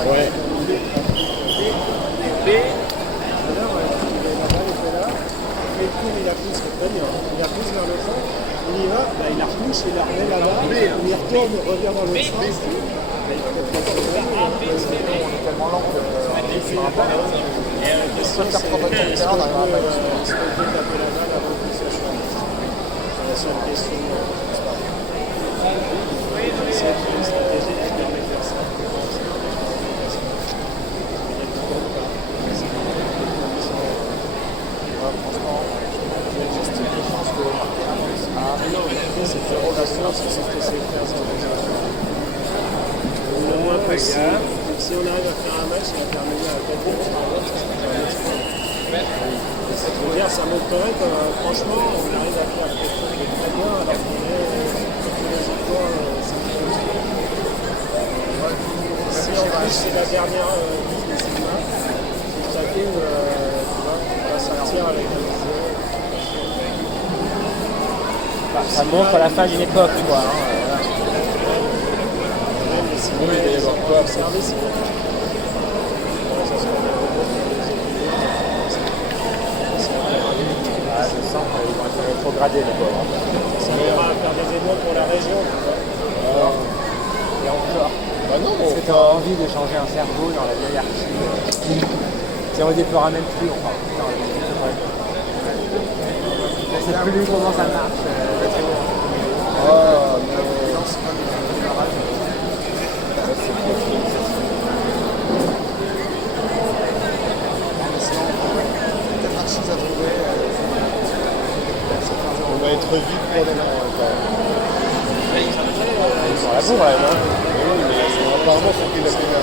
Ouais. Alors, la balle était là, et le tour, il a poussé, c'est très bien. Il a poussé vers le fond, il y va, bah, il la repousse, il la remet là-bas, il y retourne, il revient dans l'autre sens. On est tellement lent que Et ça va pas. la question, c'est est-ce qu'on peut taper la balle avant qu'il se change? C'est la seule question. C'est une stratégie qui permet de faire ça. Franchement, j'estime les chances de marquer un plus. Non, mais l'idée, c'est de faire relation, c'est ce que c'est faire ça. Le moins possible. Donc, si on arrive à faire un match, ça va terminer à 4 buts par match, ça serait un exploit. Je veux dire, ça montrerait que franchement, on arrive à faire quelque chose de très bien alors qu'on est tous les autres fois, si en plus c'est la dernière vie de cinéma, chacun, tu vois, va sortir avec un viseur. Ça montre la fin d'une époque, quoi. Même les cinémas, ils sont pas observés, c'est vrai. Je sens qu'ils vont être rétrogradés, les pauvres. Ça ira à faire des événements pour la région. Et encore. Bah non, Est-ce que tu as envie de changer un cerveau dans la vieille archive? Si on ne déploiera même plus, on part. Je sais plus comment ça marche. peut-être un cheese à trouver. On va être vite pour les Ils sont à la bourre, là, non? Oui, mais apparemment, c'est qu'il a fait là.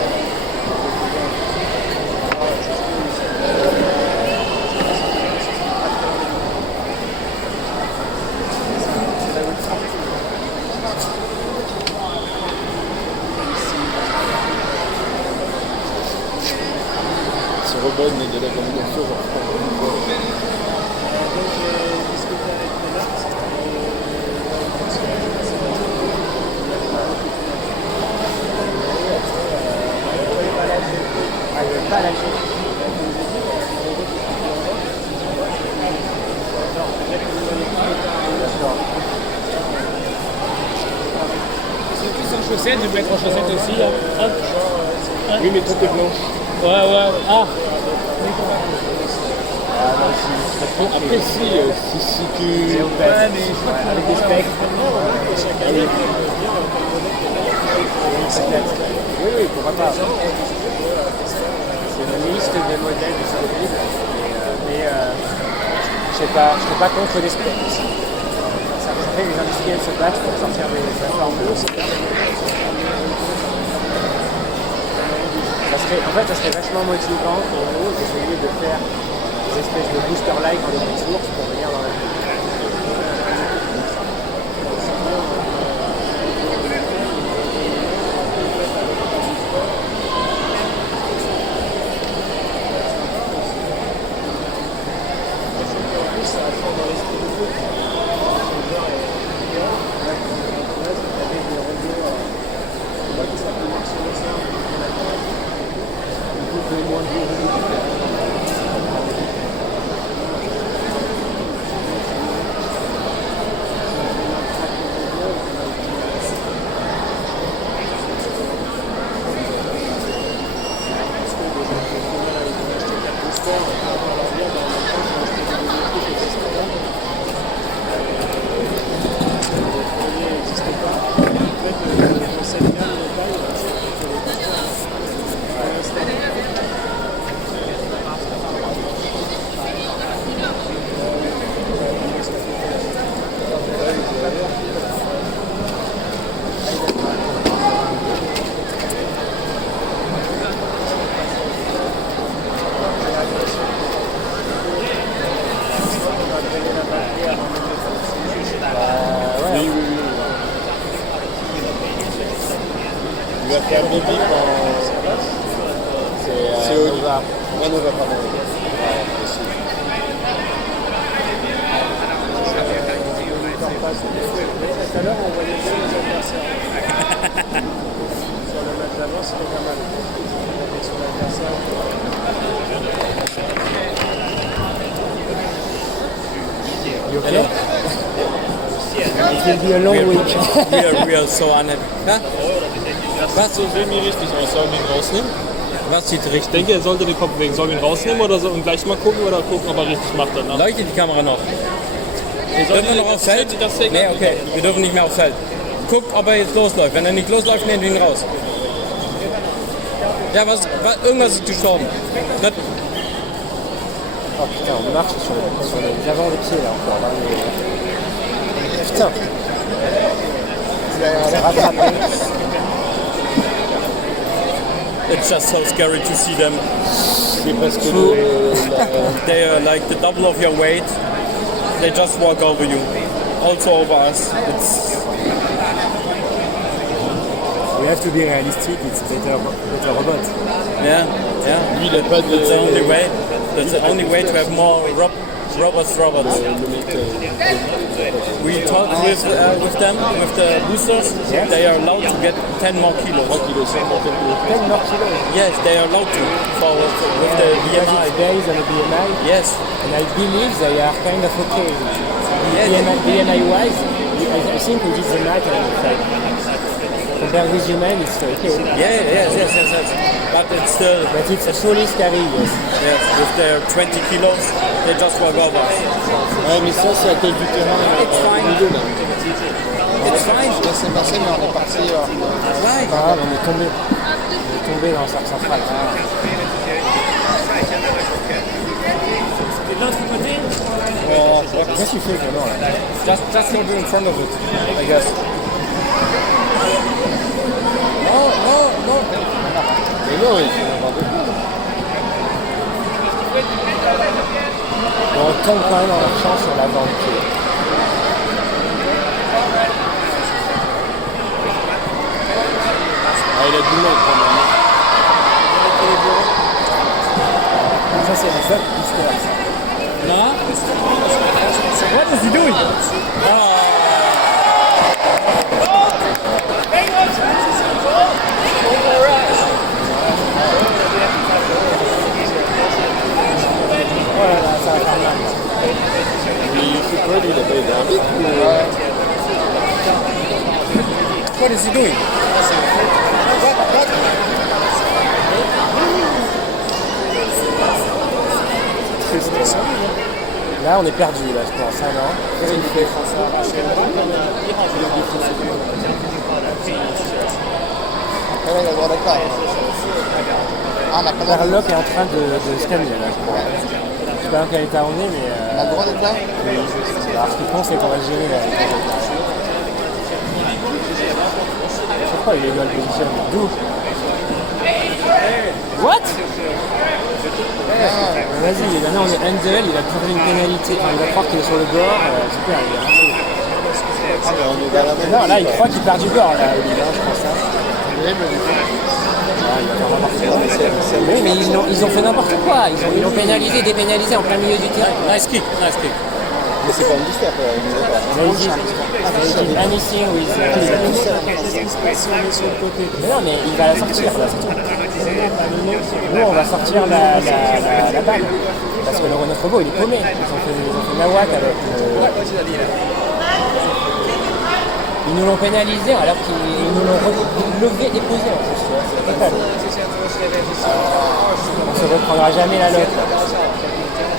Si Robin est de la combinaison, Donc j'ai discuté avec Ménard. Ah, il veut pas lâcher. Ils sont tous en chaussettes, je vais mettre en chaussettes aussi. Hein. Hop. Oui, mais tout est blanche. Ouais, ouais. Ah, Après, si tu. C'est open. ouais, mais je crois Avec des specs. Oui, oui, pourquoi pas. C'est une liste de modèles disponibles. Mais je sais pas, je suis pas contre les specs aussi. Ça fait que les industriels se battent pour sortir des plateformes. En fait, ça serait vachement motivant pour nous d'essayer de faire des espèces de booster-like en open source pour venir dans la vie. Il va faire Bibi quand. C'est Nova. Nova, pardon. Ouais, aussi. Tout à l'heure, on voyait bien les adversaires. Sur le match d'avant, c'était pas mal. You okay? It will be a long week. We are so unhappy. Ja? Was? So semi-richtig aus. Sollen wir ihn rausnehmen? Was sieht Ich richtig? denke, er sollte den Kopf bewegen. Sollen wir ihn rausnehmen oder so und gleich mal gucken oder gucken, ob er richtig macht danach? Leuchtet die Kamera noch? Dürfen wir noch aufs Feld? Nee, okay. Wir dürfen nicht mehr aufs Feld. Guck, ob er jetzt losläuft. Wenn er nicht losläuft, nehmen wir ihn raus. Ja, irgendwas ist gestorben. Das, Oh putain, on marche sur les avant des pieds là encore. Là, putain. C'est rattrapé. it's just so scary to see them. C'est presque They are like the double of your weight. They just walk over you. Also over us. It's We have to be realistic, it's better robot. yeah. Lui, il a pas de. That's the only way. That's the only way to have more robots. We talked with them, with the boosters. They are allowed to get 10 more kilos. 10 more kilos. Yes, they are allowed to with the Because BMI. it's based on the BMI, Yes. and I believe they are kind of okay. BMI wise, I think we did the math and it's like, compared with human, it's okay. Yes. But it's still, But it's truly scary, yes. yes, with their 20 kilos, they just walk over us. Ouais, mais ça, c'est à cause du terrain. Milieu, là. It's fine. Ça s'est passé, mais on est parti. Right. Ah, on est tombé dans le cercle central. De l'autre côté, Qu'est-ce que tu fais vraiment là? Just go in front of it, I guess. No. Mais non, il faut en avoir beaucoup. Bon, on tombe quand même en marchant sur l'avant du pied. Ah, il a du monde quand même. Ça, c'est un seul booster, ça. No? What is he doing? Oh là là, ça va faire mal. Il fait quoi, lui? Il a pas été arbitre ou... What is he doing? Là, on est perdu, là, je pense. Ah non? Qu'est-ce qu'il fait, François? Ah ouais, il a le droit d'accord. Ah, on a pas le droit Perlock est en train de se calmer, là, je crois. Je sais pas dans quel état on est, mais... On a le droit d'être là? Alors, ce qu'il pense, c'est qu'on va le gérer avec les autres. Pourquoi il est dans le position? D'où? What? Vas-y, maintenant on est handle, il va trouver une pénalité. Enfin, il va croire qu'il est sur le bord. Super, il est raté. Ah, mais on est dans la même. Non, là, il croit qu'il perd du bord, là, Olivier, je pense. Hein. Oui, mais Ah, il va faire n'importe quoi. Oui, mais ils ont fait n'importe quoi. Ils l'ont pénalisé, dépénalisé en plein milieu du terrain. Nice kick. mais c'est pas une booster, quoi. On est d'accord. They did anything with... Mais non, mais il va la sortir, là, c'est tout. Nous, on va sortir la balle. Parce que notre robot, il est paumé. Ils ont fait nawak avec Ils nous l'ont pénalisé alors qu'ils nous l'ont levé et posé en plus. C'est total. On se reprendra jamais la lotte.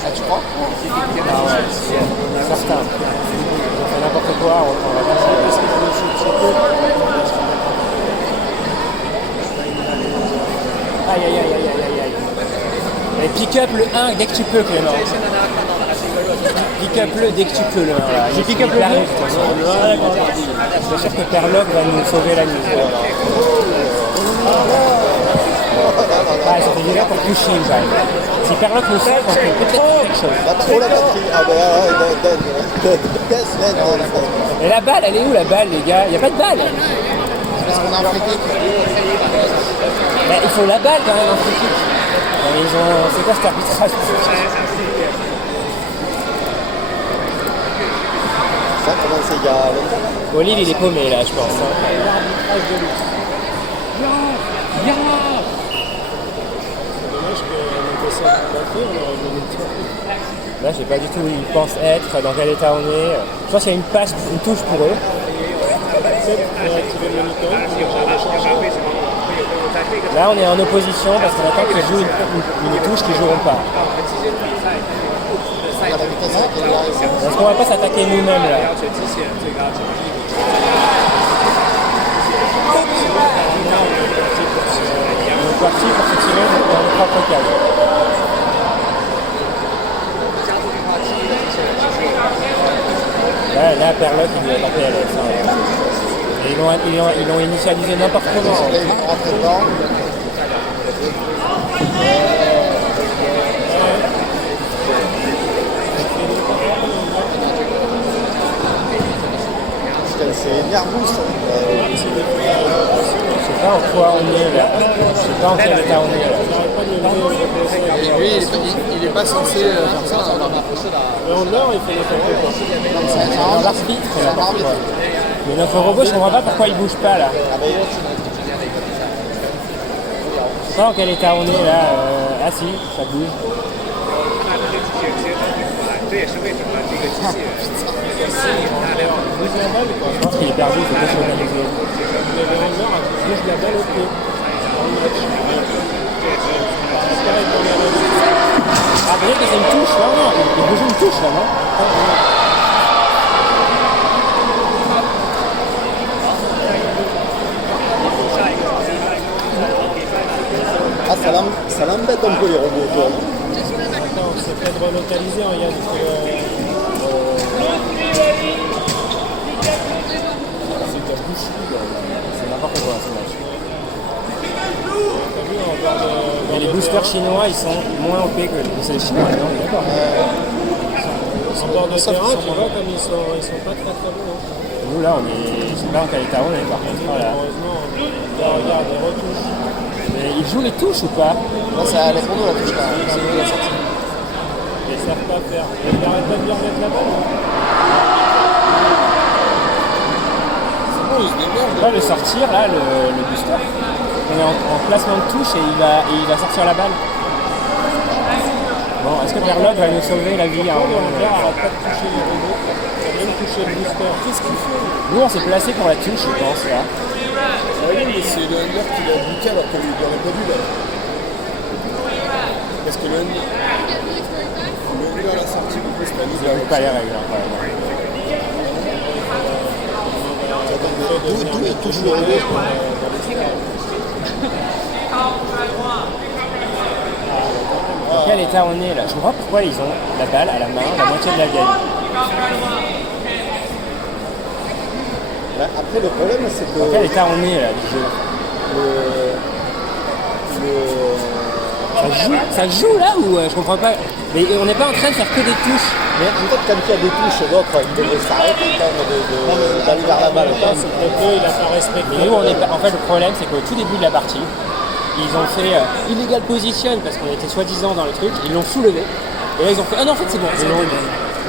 Ah, tu crois? Ah ouais, c'est certain. Ils ont fait n'importe quoi, on reprendra jamais la lotte. Aïe. Et pick up le 1 dès que tu peux, Clément. Pick up le dès que tu peux, le 1. J'ai pick up le 1. Je suis sûr que Perlock va nous sauver la nuit. Ah, ça fait déjà pour pushing, quand même. Si Perlock nous sauve, on peut peut-être faire quelque chose. Pas trop la batterie. Ah, bah ouais, Et la balle, elle est où la balle, les gars? Il n'y a pas de balle. parce qu'on a un free kick. Bah, il faut la balle quand même en free kick. Ils ont... C'est quoi cet arbitrage? Ça commence, il y a... Olive, il est paumé là, je pense. Là, je sais pas du tout où ils pensent être, dans quel état on est. Je pense qu'il y a une touche pour eux. Là, on est en opposition parce qu'on attend qu'ils jouent une touche qu'ils joueront pas. Regarde la vitesse à laquelle il arrive. Est-ce qu'on va pas s'attaquer nous-mêmes là? On est parti pour se tirer dans nos propres cages. Là, Perlotte, il doit être en PLS. Hein. Et ils l'ont initialisé n'importe comment. Là, ils vont rentrer dedans. Putain, c'est nerveux ça. Je sais pas en quoi on est là. Je sais pas en quel état on est là. Et lui, il est pas censé faire ça. Mais en or, il fait les tempos. C'est un arbitre. C'est n'importe quoi. Mais notre robot, je comprends pas pourquoi il bouge pas là. Je sais pas en quel état on est là. Ah si, ça bouge. Je pense qu'il est perdu, il faut pas se localiser. Le vendeur bouge la balle au pied. Ah, peut-être que c'est une touche, non, non, il bouge une touche là, non? Ah, ça l'embête un peu les robots, toi. Attends, c'est peut-être relocalisé, hein, il y a du C'est n'importe quoi ce match. T'as vu, on regarde. Mais les boosters chinois, ils sont moins OP que les boosters chinois, non, on est d'accord. En bord de terrain, tu vois comme ils sont pas très très bons. Hein. Nous là, je sais pas en quel état on est par contre. Voilà. Heureusement, là, regarde, les retouches. Mais ils jouent les touches ou pas? Là, ça allait pour nous la touche là. C'est nous la sortie. Ils savent pas faire. Ils n'arrêtent pas de lui remettre la balle. C'est bon, ils se démerdent. On va le sortir là, le booster. On est en placement de touche et il va sortir la balle. Bon, est-ce que Perlotte va nous sauver la vie à un Le moment donné? handler arrête pas de toucher les robots. Il a même touché le booster. Qu'est-ce qu'il fait? Nous on s'est placé pour la touche, je pense là. Ah oui, mais c'est le handler qui l'a buté alors qu'il n'aurait pas dû là. Parce que le handler a sorti du coup, c'était à nous de C'est pas les règles hein, quand même. D'où il touche le robot. Dans quel état on est là? Je comprends pourquoi ils ont la balle à la main, la moitié de la game. Après, le problème, c'est que Dans quel état on est là du jeu? Ça joue là ou je comprends pas? Mais on n'est pas en train de faire que des touches. mais en fait, quand il y a des touches, d'autres, ils devraient s'arrêter quand même d'aller vers la balle. Là, c'est que le peu, il a pas respecté. Mais nous, on est pas... en fait, le problème, c'est qu'au tout début de la partie, ils ont fait illegal position parce qu'on était soi-disant dans le truc, ils l'ont soulevé. Et là, ils ont fait ah non, en fait, c'est bon. Et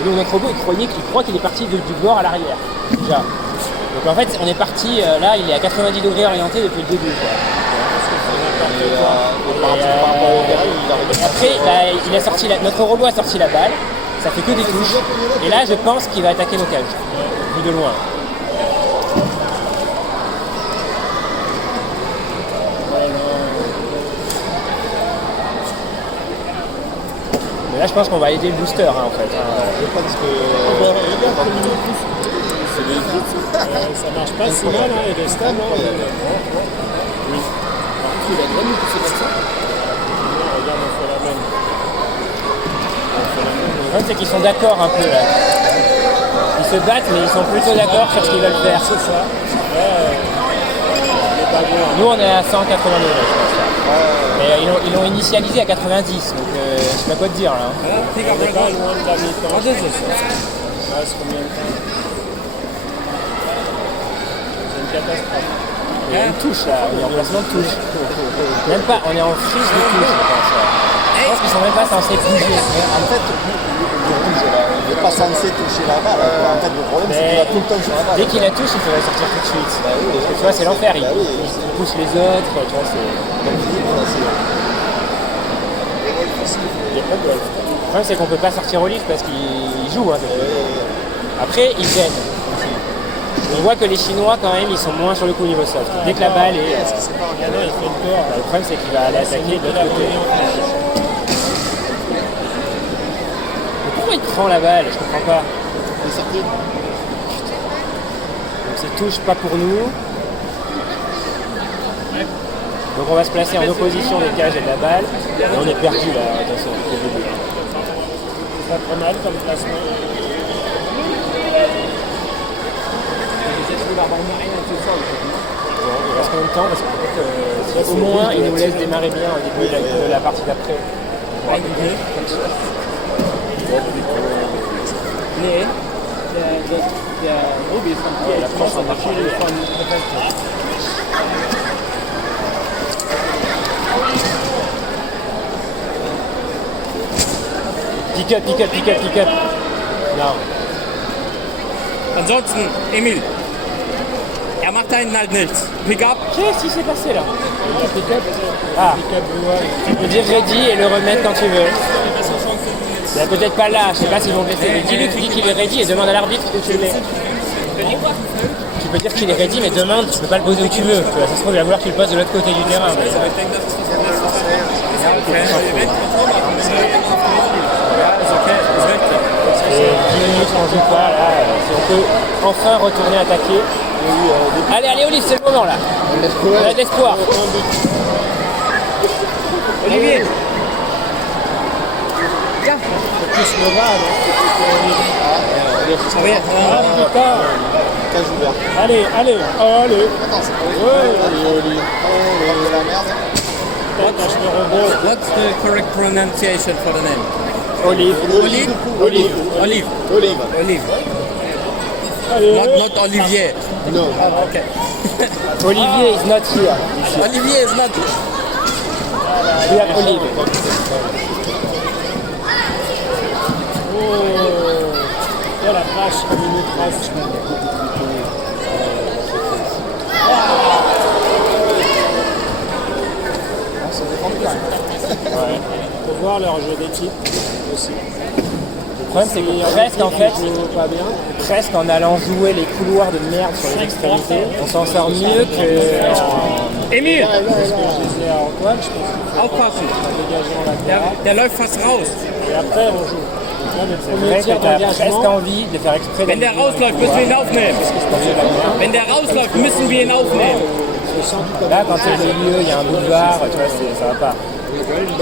nous, notre robot, il croit qu'il est parti du bord à l'arrière. Déjà. Donc en fait, on est parti, là, il est à 90 degrés orienté depuis le début. Quoi. Après, il a sorti notre robot a sorti la balle, ça fait que des touches. Et là, je pense qu'il va attaquer nos cages, vu de loin. Mais là, je pense qu'on va aider le booster, hein, en fait. Je pense que. C'est des équipes. Ça marche pas si mal, hein, il est stable. Hein, Il a vraiment poussé comme ça. regarde, on fait la même. Le problème, c'est qu'ils sont d'accord un peu, là. Ils se battent, mais ils sont plutôt d'accord sur ce qu'ils veulent faire. C'est ça. Nous, on est à 180 degrés, je pense. Là. Mais ils l'ont initialisé à 90, donc je sais pas quoi te dire, là. On n'est pas loin de la mi-temps. Il reste combien de temps? C'est une catastrophe. Il y a une touche, là. On est en placement de touche. Même pas, on est en frise de touche, je pense. Là. Je pense qu'ils sont même pas censés bouger. En fait, le rouge, là, il n'est pas censé toucher la balle. En fait, le problème, c'est qu'il va tout le temps sur la balle. Dès qu'il la touche, il faudrait sortir tout de suite. Parce que tu vois, c'est l'enfer. Il pousse les autres, tu vois, c'est... Comme je dis, là, c'est. Il n'y a pas de golf. Le problème, c'est qu'on peut pas sortir Olive parce qu'il joue. Hein, après, il gêne. On voit que les Chinois, quand même, ils sont moins sur le coup au niveau soft. Dès que la balle est. Est-ce qu'il s'est pas regardé, il fait une peur. Le problème, c'est qu'il va aller attaquer de l'autre côté. Mais pourquoi il prend la balle? Je comprends pas. Il est sorti. Donc c'est touche pas pour nous. Donc on va se placer en opposition des cages et de la balle. Et on est perdu là, attention, au début. C'est pas trop mal comme placement. Bon, il reste combien de temps? Parce que au moins il nous laisse démarrer bien au début de la partie d'après. La France en marche. Pick up, pick up, pick up, pick up. Non. Ansonsten, Emil, macht da hinten halt nichts. Pick up. Qu'est-ce qui s'est passé là? Ah, tu peux dire ready et le remettre quand tu veux. Il n'est peut-être pas là, je sais pas s'ils vont le laisser. Mais dis-lui, tu dis qu'il est ready et demande à l'arbitre où tu le mets. Tu peux dire qu'il est ready, mais demande, tu peux pas le poser où tu veux. Tu vois, ça se trouve, il va vouloir que tu le poses de l'autre côté du terrain. Mais... Et 10 minutes on joue pas là, si on peut enfin retourner attaquer. Allez, allez Olive, c'est le moment là. On a de l'espoir. Olivier. Viens. Plus le bas, Cage ouverte. allez, allez, allez. Attends, c'est pas allez, Oli. On de la merde. What's the correct pronunciation for the name? Olive. Olive? Olive. Olive. Olive. Olive. Not Olivier. No. Oh, okay. Olivier is not here. Olivier is not. We have Olive. Oh la vache, 1 minute 13. Faut voir leur jeu d'équipe aussi. Le problème c'est que presque en fait, Pas bien. presque en allant jouer les couloirs de merde sur les extrémités, on s'en sort mieux que... Emil, Parce que je disais à Antoine, je pense aufpassen. qu'en dégageant la Der läuft fast raus. et après on joue. Donc là, le C'est premier vrai que tir t'as presque d'engagement, envie de faire exprès Wenn der rausläuft, müssen wir ihn aufnehmen. Wenn der rausläuft, müssen wir ihn aufnehmen. je sens tout Là quand c'est au milieu, il y a un boulevard, tu vois, ça va pas. après, ils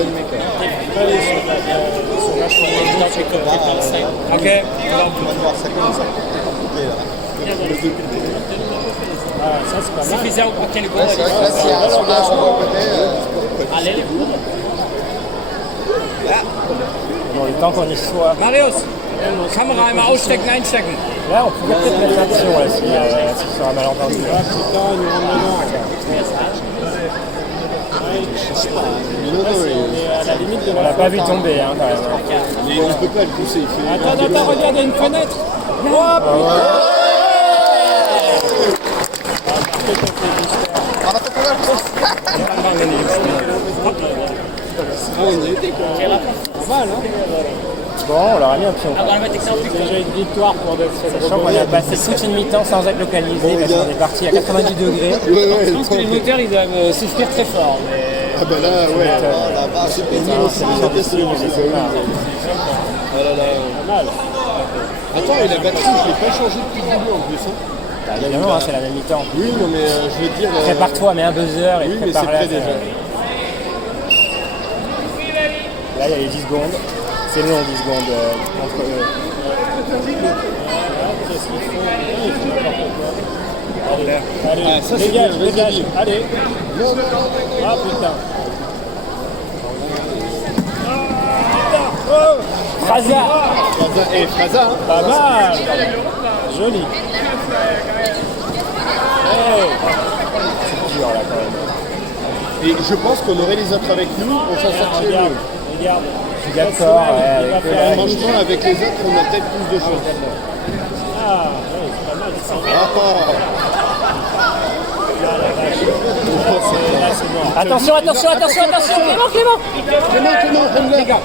sont vachement bien. Ok. On va voir ça comme ça. Ok, là. Ah, ça c'est pas mal. fizer aquele gol C'est vrai que là, s'il y a un sondage de côté, Bon, le temps qu'on y soit. Marius, Kamera einmal ausstecken, einstecken. Là, on pourrait peut-être mettre l'action là, si sera malentendu. Ah, putain, ils nous rentrent dedans. Minodo, Et à la limite de On l'a pas vu tomber hein, quand même. il ne peut pas le pousser. Il fait... Attends, regardez une fenêtre. Oh putain. Ah, bah, t'as pas On y était quoi. Pas mal, hein. Bon, on leur a mis un pion. Déjà une victoire pour de Sachant qu'on a passé toute une mi-temps sans être localisé parce qu'on est parti à 90 degrés. Je pense que les moteurs ils doivent souffrir très fort. Mais... Ah, bah là, ouais. La vache, c'est pénible aussi. Ah là là. Pas mal. Attends, et la batterie, je l'ai pas changée depuis le début en plus. Hein. Bah, évidemment, hein, c'est la même mi-temps. Oui, non, mais je veux dire. Prépare-toi, mets un buzzer et Oui, mais c'est prépare-la. prêt déjà. Là, il y a les 10 secondes. C'est long, 10 secondes entre eux. Qu'est-ce qu'ils font? Ils font n'importe quoi. Allez, Ah, ça, c'est dégage, bien, dégage. vas-y. Allez. Ah putain. Fraza. Et Fraza, hein. Pas mal. Joli. Hey. C'est dur là quand même. Et je pense qu'on aurait les autres avec nous, on s'en sortirait Regarde, mieux. regarde. Je suis d'accord. Il va faire une- Franchement, avec les autres, on a peut-être plus de chance. Ah, ouais, c'est pas mal. Ah, C'est la c'est mort. Attention, attention, attention, attention, Clément, Clément. Les gars.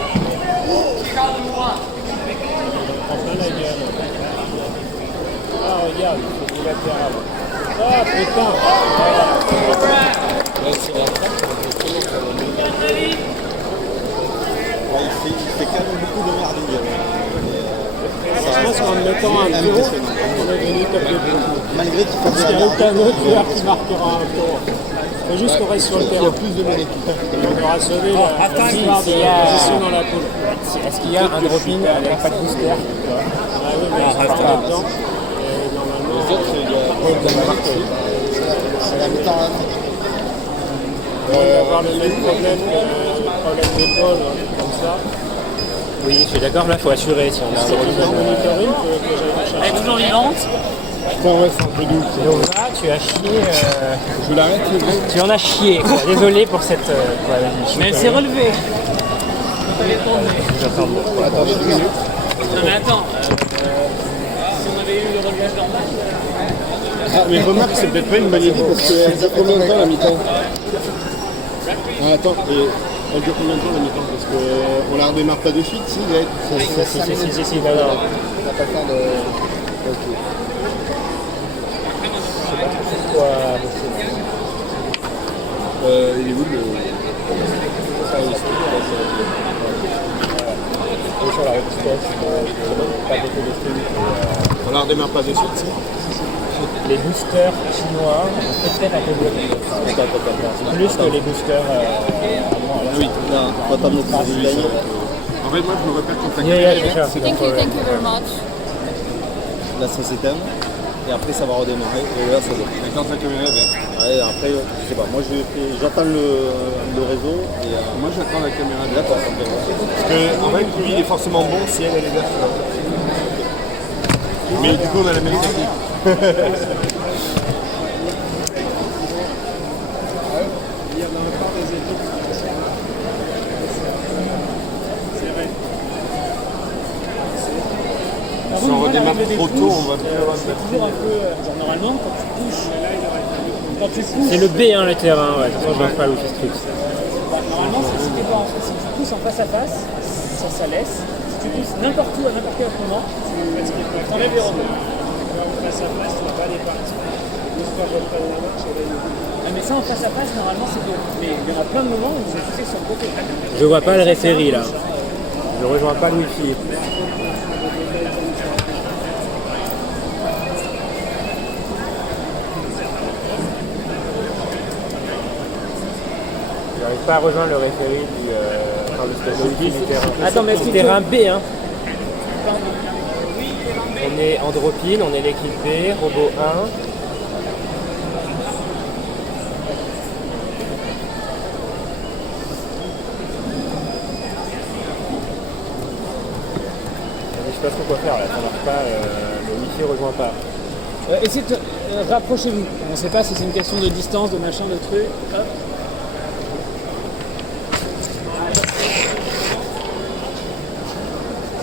On prend plein la gueule. Ah, regarde, il faut bilatéral. Ah, putain. Ouais, il fait quand même beaucoup de merde. Je pense qu'en mettant un zéro, on est devenu top de poule. Malgré qu'il fasse Parce de qu'il la n'y a merde. aucun autre joueur qui marquera un tour. Il faut juste qu'on reste sur le Il y a terrain. plus de mérite. Et on aura sauvé la plupart de la position dans la poule. Est-ce qu'il y a un drop-in avec pas de booster? Ah oui, mais je pars là-dedans. Et normalement, C'est la mi-temps là. on va avoir le même problème que le problème d'épaule, un truc comme ça. Oui, je suis d'accord, là, il faut assurer si on a un Le drop-in. monitoring que j'aille chercher. Elle est toujours vivante. Putain, ouais, c'est un peu doux. Nova, tu as chié. Je l'arrête, le gros. Tu en as chié, quoi. Désolé pour cette. Ouais, vas-y, Mais elle s'est relevée. Attendez 2 minutes. Non mais attends, si on avait eu le relevage normal. Ah, mais remarque, c'est peut-être pas une bonne idée parce qu'elle dure combien de temps la mi-temps? Ah, attends, et elle dure combien de temps la mi-temps? Parce qu'on la redémarre pas de suite, si, il va être. Si, non, non. On n'a pas le temps de. Ok. Il est où le. Ça, il est Sur la vitesse, pas On la redémarre pas de suite, si? les boosters chinois ont peut-être un peu bloqué. Plus que les boosters Oui, non, pas tant de notre En fait, moi, je me répète quand Yeah, yeah, c'est ça. Thank you very much. là ça s'éteint et après ça va redémarrer et là ça va. Et quand la caméra est verte. Ouais, après je sais pas, moi j'attends le réseau et Moi, j'attends la caméra là verte. ça va. Parce que, en fait, lui, il est forcément bon si elle est verte. Mais du coup, on a la même technique. Il y en a encore des équipes qui font ça. C'est vrai. Si on redémarre trop tôt, on va plus avoir de C'est toujours un peu. Genre, normalement, quand tu touches. Quand tu pousses. C'est le B, hein, le terrain. Ouais. De toute façon, je vois pas où c'est ce truc. Normalement, si tu pousses en face à face, ça laisse. Si tu pousses n'importe où, à n'importe quel moment, tu enlèves les rebonds. Face à face, tu n'as pas les parties. Juste quand je prends la marche, elle est Ah, mais ça, en face à face, normalement, c'est bon. Mais il y en a plein de moments où vous poussez sur le côté. Je vois pas le référé là. Je rejoins pas le wifi. J'arrive pas à rejoindre le référé du terrain. Attends, mais c'est terrain B, hein. On est Andropine, on est l'équipe B, robot 1. Je sais pas trop quoi faire là, ça marche pas, le wifi rejoint pas. Essayez de rapprochez-vous. On ne sait pas si c'est une question de distance, de machin, de truc. Hop.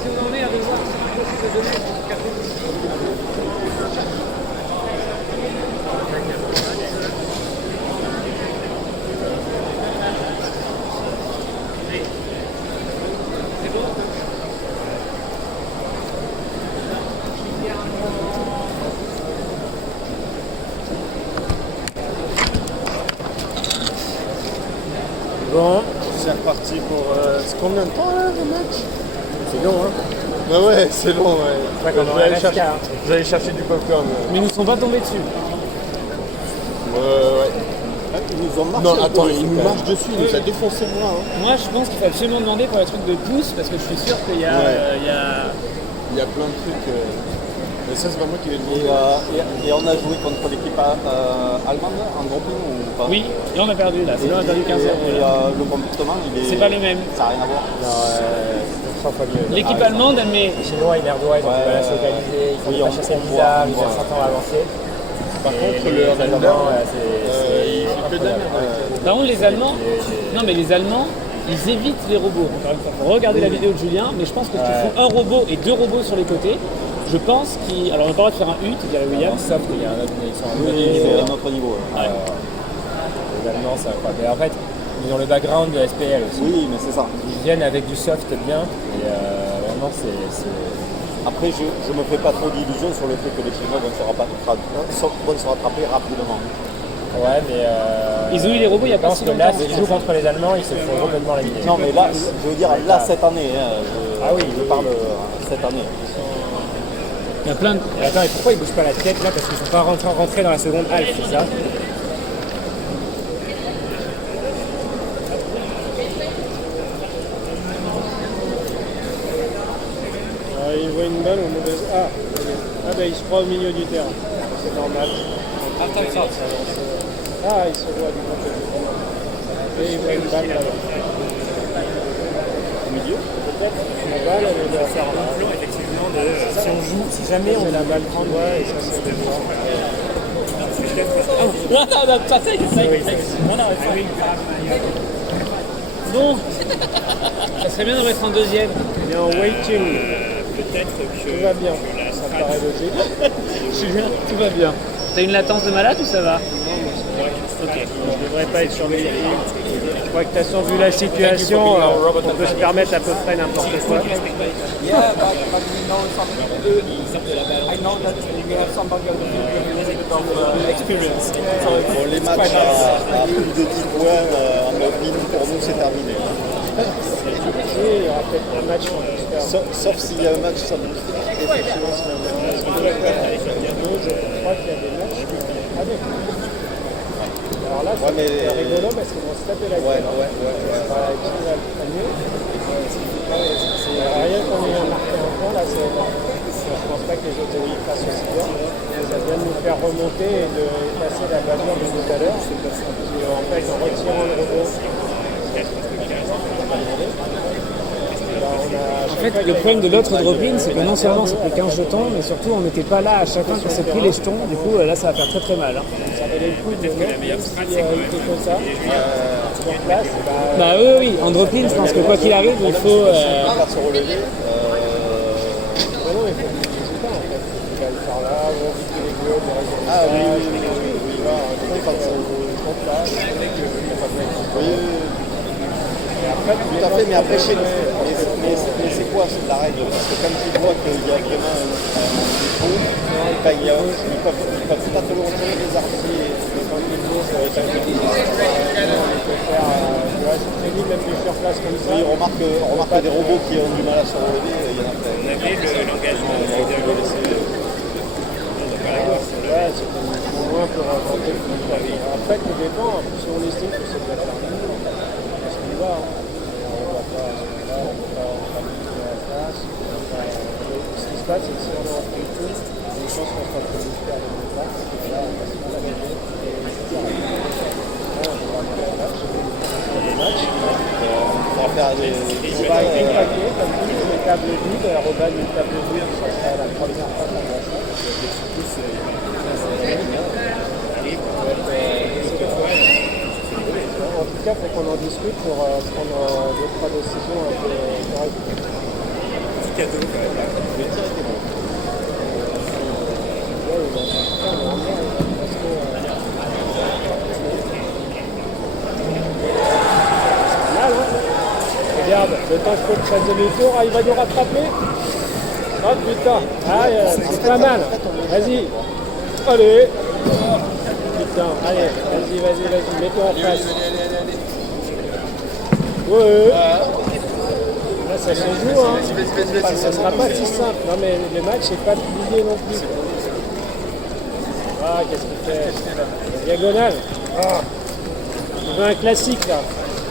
Si on en est à devoir, c'est de donner pour Bon, C'est reparti pour. C'est combien de temps là le match? c'est long, hein. Bah ouais, c'est long, ouais. Pas comme Je dans vais aller la chercher, NASCAR. je vais aller chercher du popcorn. Mais ils ne sont pas tombés dessus. Ouais. Ils nous ont marché. Non, un peu attends, dessus, il nous quand même. marche dessus, il nous a défoncé le bras. Hein. Moi, je pense qu'il faut absolument demander pour les trucs de pouce, parce que je suis sûr qu'il y a. Ouais. Il y a... Il y a plein de trucs. Mais ça, c'est pas moi qui l'ai Et, demandé. et on a joué contre l'équipe allemande en grouping ou pas? Oui, et on a perdu là. C'est là, on a perdu 15 heures. Et le comportement, il est. C'est pas le même. Ça n'a rien à voir. Non, 100 fois mieux. L'équipe allemande, elle met. Les Chinois, ils merdoient, ils ont du mal à se localiser, ils font Oui, des on machins voit, bizarres, on ils voit. ont 100 ans avancés. Par contre, Et le les Hollandais, Allemands, c'est il fait que dalle. Par contre, les Allemands. Non, mais les Allemands, ils évitent les robots. Encore une fois, faut regarder la vidéo de Julien, mais je pense que tu fais un robot et deux robots sur les côtés. Je pense qu'ils. Alors, on n'a pas le droit de faire un U, tu dirais William. Sauf qu'il y a un autre, ils sont à un autre Oui, niveau. c'est un autre niveau. Ouais. les Allemands, ça quoi. Mais en fait, ils ont le background de SPL aussi. Oui, mais c'est ça. Ils viennent avec du soft bien. Et vraiment, c'est... Après, je me fais pas trop d'illusions sur le fait que les Chinois vont se rattraper rapidement. Ouais, mais... Ils ont eu les robots il y a je pas pense si que longtemps. là, s'ils jouent contre les Allemands, ils se font complètement laminer. Non, mais là, je veux dire, là, cette année, je parle cette année. Il y a plein de... Et attends, et pourquoi ils bougent pas la tête là? Parce qu'ils sont pas rentrés dans la seconde half, c'est ça? Il voit une balle au mauvaise. Ah, ben il se croit au milieu du terrain. C'est normal. Ah, il se voit du côté. Et il voit une balle là-bas. Au milieu. Peut-être la balle, elle doit faire là. Effectivement, si on joue, si jamais on La balle prend, ouais, et ça c'est le fort. Bon, ça serait bien d'en mettre un deuxième. Il est en waiting. Tout va bien. Ça paraît logique. Julien, tout va bien. T'as une latence de malade ou ça va? Ok. Je ne devrais pas être sur mes lignes. Je crois que de toute façon, vu la situation, on peut se permettre à peu près n'importe quoi. Yeah, but we know I know that we have somebody on the field with a little bit of experience. Bon, les matchs à plus de 10 points en Alpine, pour nous, c'est terminé. Il y aura peut-être un match en tout Sauf s'il y a un match samedi. je crois qu'il y a des matchs avec. Alors là, c'est rigolo parce qu'ils vont se taper la gueule. Qui va le premier? Rien qu'on ait marqué un point, là, je pense pas que les autres équipes fassent aussi bien. Ça vient de nous faire remonter et de casser la bavure de tout à l'heure. En fait, en retirant le rebond, En fait, le problème de l'autre drop-in, c'est que non seulement c'est pris 15 jetons, mais surtout on n'était pas là à chacun quand c'est pris les jetons. Du coup, là, ça va faire très très mal. Hein. ça valait le coup de mettre, même s'il était comme ça, sur place. Bah oui, en drop-in, je pense que quoi qu'il arrive, il faut... Pas se relever. Non, il faut qu'il ne pas en fait. Il va le faire là, on va éviter les gueules, le reste Ah oui. Tout à fait, mais après chez nous. Mais c'est quoi la règle? Parce que quand tu vois qu'il y a vraiment un défaut, ils peuvent pas te le retirer des arbitres. même des sur place comme ça. Oui, remarque des robots qui ont du mal à se relever, il y en a plein. Ouais, c'est au moins pour tenter le coup. Après, tout dépend. Si on estime que c'est bien terminé, parce qu'on y va. On ne va pas limiter la place. Ce qui se passe, c'est que si on est en free coup, je pense qu'on sera plus vite à la place. Et là, on passe mal à la tête. Et c'est on va faire un match. On va faire des paquet, comme dit, les tables vides, Robin une table vide, ça sera la première fois qu'on voit ça. En tout cas, il faut qu'on en discute pour prendre 2-3 décisions un peu correctes. petit cadeau quand même. Le tir était bon. Regarde, le temps que je fasse demi-tour, il va nous rattraper. Oh putain, c'est pas mal. Vas-y. Allez. Putain, allez, vas-y, mets-toi en face. Ouais. Là, ça se joue, hein. Ça sera pas si simple. Non, mais le match n'est pas plié non plus. Ah, qu'est-ce qu'il fait? Diagonale. Ah. Il veut un classique, là.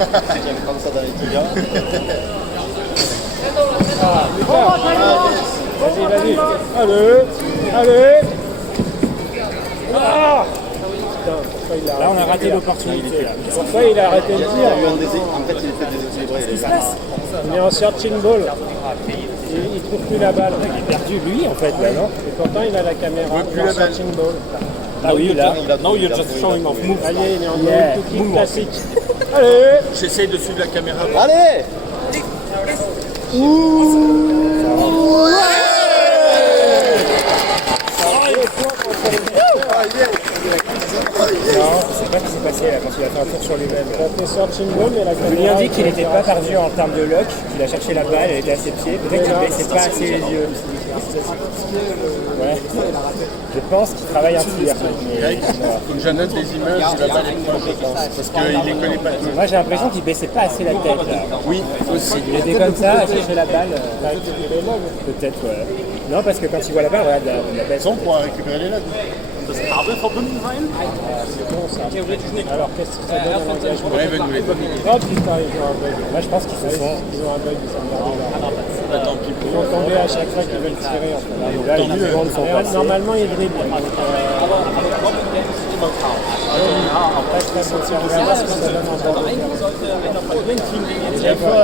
Je viens de prendre ça dans les tigas. Ah, putain. Vas-y. Allez. Ah. Putain, pourquoi il a arrêté? Là, on a raté l'opportunité. Pourquoi il a arrêté le tir? En fait, il était déséquilibré. Il est en searching ball. Il trouve plus la balle. Il est perdu, lui, en fait, là, non? Et pourtant, il a la caméra. Il est en searching ball. Ah oui, là. Now you're just showing off. Move. Allez, il est en mode classique. Allez. J'essaye de suivre la caméra. Allez! je sais pas ce qui s'est passé là quand il a fait un tour sur lui-même. Il a fait searching ball, mais la Julien dit qu'il n'était pas perdu en termes de luck, qu'il a cherché la balle, elle était à ses pieds. Peut-être qu'il ne baissait pas assez les yeux. Ouais. Je pense qu'il travaille un tir. Greg, faut que j'annote des images où la balle est proche, je pense. Parce qu'il les connaît pas tous. Moi j'ai l'impression qu'il baissait pas assez la tête là. Oui, aussi. Il était comme ça, à chercher la balle. Peut-être, ouais. Non, parce que quand il voit la balle, regarde la baisse. On pourra récupérer les logs. Alors, qu'est-ce que ça donne en engagement? Ouais, nous les donner. Oh putain, ils ont un bug. Moi je pense qu'ils se sont. Ils ont un bug, ils sont merdés là. Attends, puis Ils vont tomber à chaque fois qu'ils veulent tirer. En fait. Là, les secondes sont passées. Normalement, ils dribblent. Donc, après, très bon tir. On verra ce que ça donne en bord de terre. Chaque fois,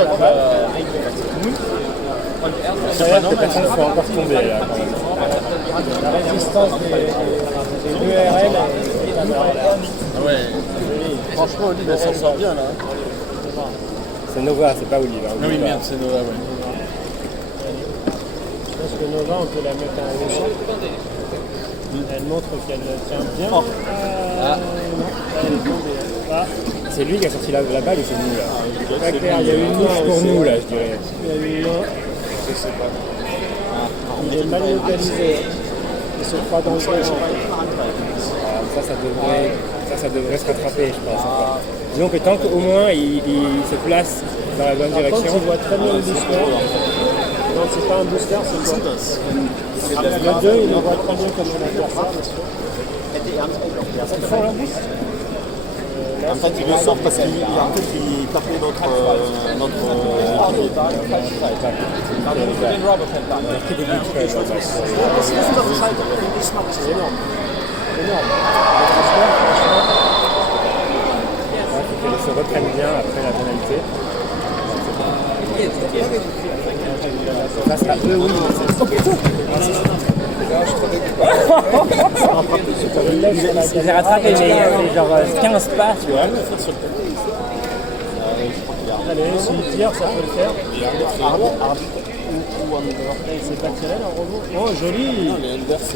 ça va, que personne ne soit encore tombé là. La résistance des deux RL est pas mal. Ah ouais. Franchement, Olive, elle s'en sort bien là. C'est Nova, c'est pas Olive. Ah oui, merde, c'est Nova, ouais. Je pense que Nova, on peut la mettre en haut centre. Elle montre qu'elle tient bien. Non, elle est tombée. Ah, C'est lui qui a sorti la balle ou c'est nous là? c'est pas clair, il y a une Touche main pour aussi. nous là, je dirais. Il y a une main. Je sais pas. Il est mal localisé. Il se croit dans le jeu. Ça devrait se rattraper, je pense. Encore. Disons que tant qu'au moins il se place dans la bonne Par contre, direction. il voit très bien le booster. Non, c'est pas un booster, c'est quoi? Le 2, il le voit très bien comme un adversaire. En fait, il le sort parce qu'il tapait notre C'est énorme. Énorme. Il faut qu'elle se reprenne bien après la pénalité. Ça sera eux, oui. Il s'est rattrapé, mais genre 15 pas, tu vois. Allez, s'il tire, ça peut le faire. C'est pas tiré là, robot. Oh, joli.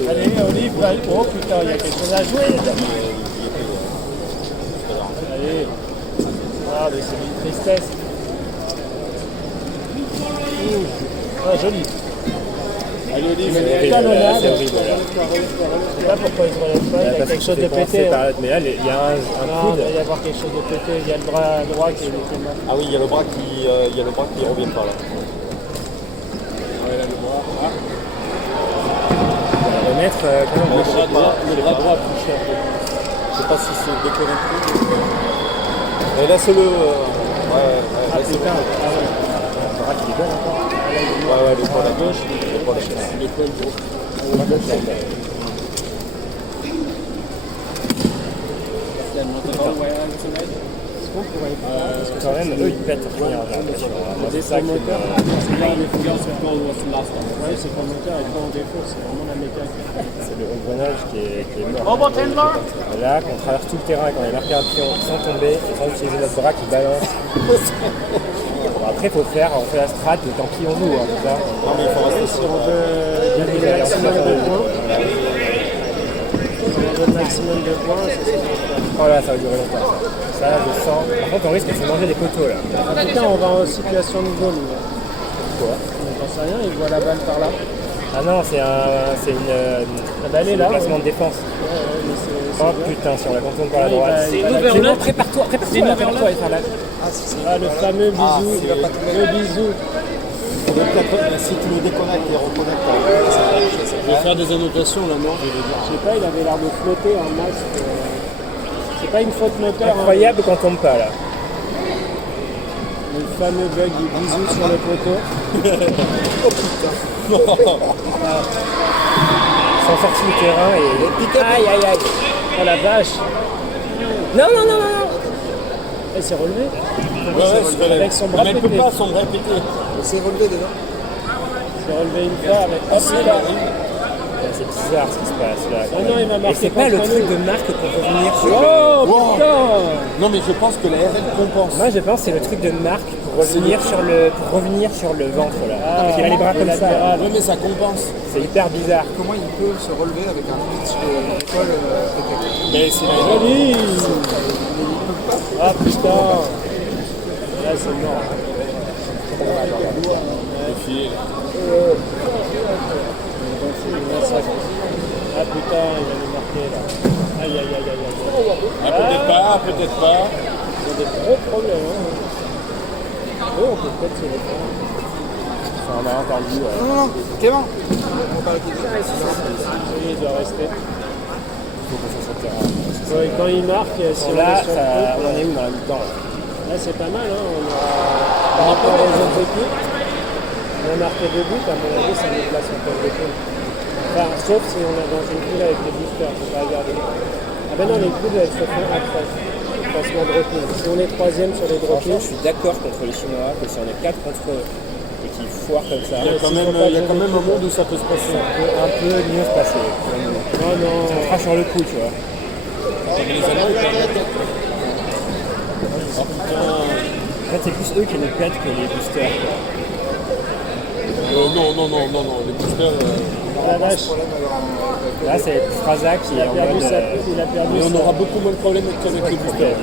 Allez, Olive, oh putain, il y a quelque chose à jouer. Allez. Ah, mais c'est une tristesse. Ah, joli. Allez, Olive, Canonnade. C'est horrible là. Je sais pas pourquoi il se relève pas, il y a Parce quelque que chose de c'est pété. commencé par- Mais là, il y a un Non, coude. il va y avoir quelque chose de pété. Il y a le bras droit qui est mal. Ah oui, il y a le bras qui revient pas là. Remettre quand même. Le bras droit touché un peu. Je sais pas si c'est déconnecté. Et laisse-le. Ah putain, ah ouais. Le bras qui déconne encore. Ouais, l'épaule à gauche. L'épaule à gauche. L'épaule gauche. Parce que quand même, eux, ils pètent rien, j'ai l'impression. Moi, c'est ça qui me... Ouais, c'est ton moteur est pas en défaut, c'est vraiment la mécanique. C'est le engrenage qui est mort. Et là, qu'on traverse tout le terrain et qu'on est marqué un pion sans tomber et sans utiliser notre bras qui balance. Bon, après, il faut faire, on fait la strat, et tant pis on joue, hein, c'est ça. Non, mais il faut rester Si on veut gagner le maximum de points, c'est ça. Oh là, ça va durer longtemps. Ça, je sens. Par contre, on risque de se manger des poteaux là. Ah putain, on va en situation de goal. Pourquoi? J'en sais rien, il voit la balle par là. Ah non, c'est Elle est là, un placement ouais. de défense. Mais c'est Oh putain, si on la contourne par la droite. il va C'est bon, prépare-toi, et faire la... Ah, le fameux bisou. Le bisou. Si tu le déconnectes et reconnectes, je vais faire des annotations là, non? Je sais pas, il avait l'air de flotter en max. C'est pas une faute moteur. Incroyable qu'on tombe pas là. Le fameux bug du bisou sur le poteau. Ils sont sortis du terrain et... Aïe aïe aïe. Oh la vache. Non, non, non, non, non. Elle s'est relevée. Ouais, Avec son bras mais elle pété. peut pas son bras pété. Elle s'est relevée une fois avec. Hop, là. C'est bizarre ce qui se passe là. Ah non, il m'a Et marqué c'est pas le contre truc nous. de marque pour revenir sur Oh Wow. putain. Non, mais je pense que la RL compense. Moi je pense que c'est le truc de marque pour revenir sur le ventre là. Ah, il a les bras comme ça. Oui, mais ça compense. C'est hyper bizarre. Comment il peut se relever avec un pitch d'école Mais c'est la Joli. Ah putain. Là c'est mort. Ah putain, il va nous marquer là. Aïe aïe aïe aïe aïe. Ah, peut-être pas, peut-être pas. Il y a des gros problèmes. Hein. Oh, on peut peut-être se répondre. Ça en a entendu. Non, Clément. Il doit rester. Ouais, quand il marque, si on Là, est sur le truc, on en est où dans la mi-temps là? là c'est pas mal. Hein. On aura, par rapport aux autres équipes, on a marqué 2 buts, à mon avis, ça nous place en tête de poule. Enfin, sauf si on est dans une poule avec les boosters, je vais pas regarder. Ah ben non, les poules, elles se font après. Classement de drop-in. Si on est 3ème sur les Franchement, drop-in, je suis d'accord contre les Chinois que si on est 4 contre eux et qu'ils foirent comme ça, Il y a quand même un monde où ça peut se passer. ça peut un peu mieux se passer. oh non. Ça fera sur le coup, tu vois. En fait, c'est plus eux qui nous pètent que les boosters. Quoi. Non, les boosters. La vache. Là, c'est Fraza qui est en Il a perdu mode. il a perdu Mais on sa- aura beaucoup moins de problèmes qu'avec les boosters.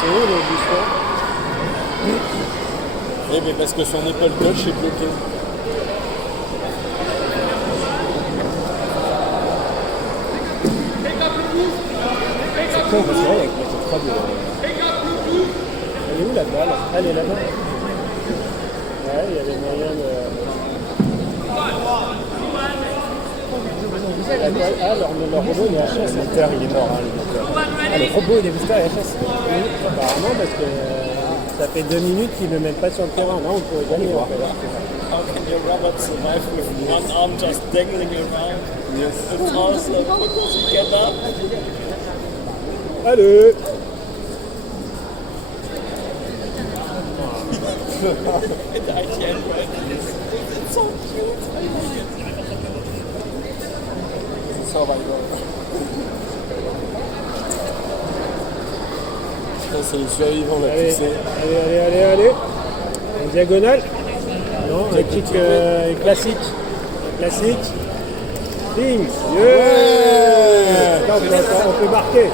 C'est où le booster? Eh bien, parce que son Apple Touch est bloqué. C'est con parce que là, avec le 3 de. Elle est où la balle? Elle est là-bas. Ouais, il y avait moyen de. Leur robot il est HS. Le moteur, il est mort, hein, le moteur. Ah, le robot, il est booster à HS. Apparemment, parce que ça fait 2 minutes qu'ils ne le mettent pas sur le terrain. Là, on pourrait gagner. En fait. How can your robot survive with one arm just dangling around? Yes. It's awesome. You get up. Allez! And I can't wait. It's so cute. Ça, c'est le survivant, la Allez, poussée. allez. En diagonale? Non, un kick classique. Classique. Ding! Yeah! Putain, on peut marquer.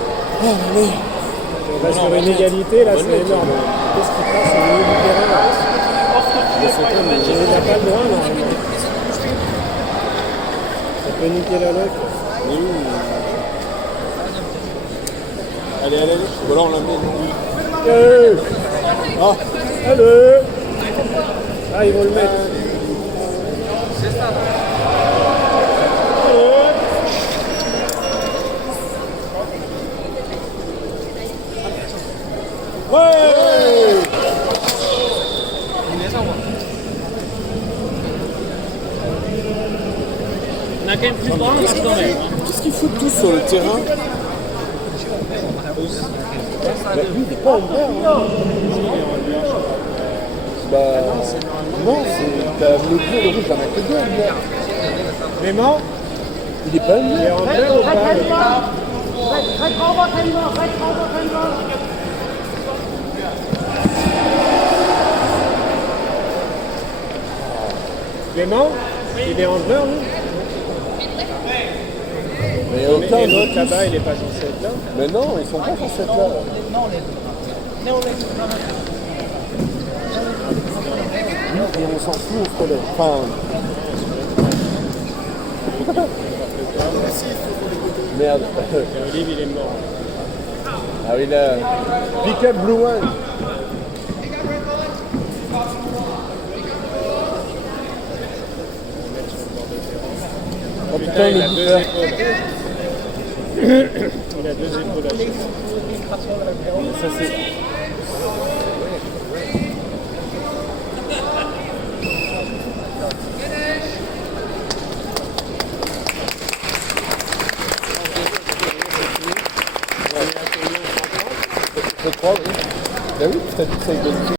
On va sur une égalité, là, c'est énorme. Qu'est-ce qui passe au milieu du terrain là? Il n'a pas le droit, normalement. Ça peut niquer la loc. Allez. Voilà, on la met. Allez! Allez! Ah, ils vont le mettre. On a quand même plus de temps quand même. Qu'est-ce qu'ils foutent tous sur le terrain? Non, t'as le bleu et le rouge, il y en a que deux, Albert. Clément, Il est pas il mieux. est en bleu ou pas? Clément, il est en bleu, lui? Mais aucun Et l'autre d'autre là-bas, il est pas censé être là. Mais non, ils sont pas censés être là. Et on s'en fout, on se relève. Enfin, merde. Et Olive, il est mort. Ah oui, là. Pick up Blue One. Oh putain, Il il a est deux bizarre. épaules. Il a 2 épaules à chaque fois. Ça, c'est. Faut Bah oui, t'as dit que ça égalisait.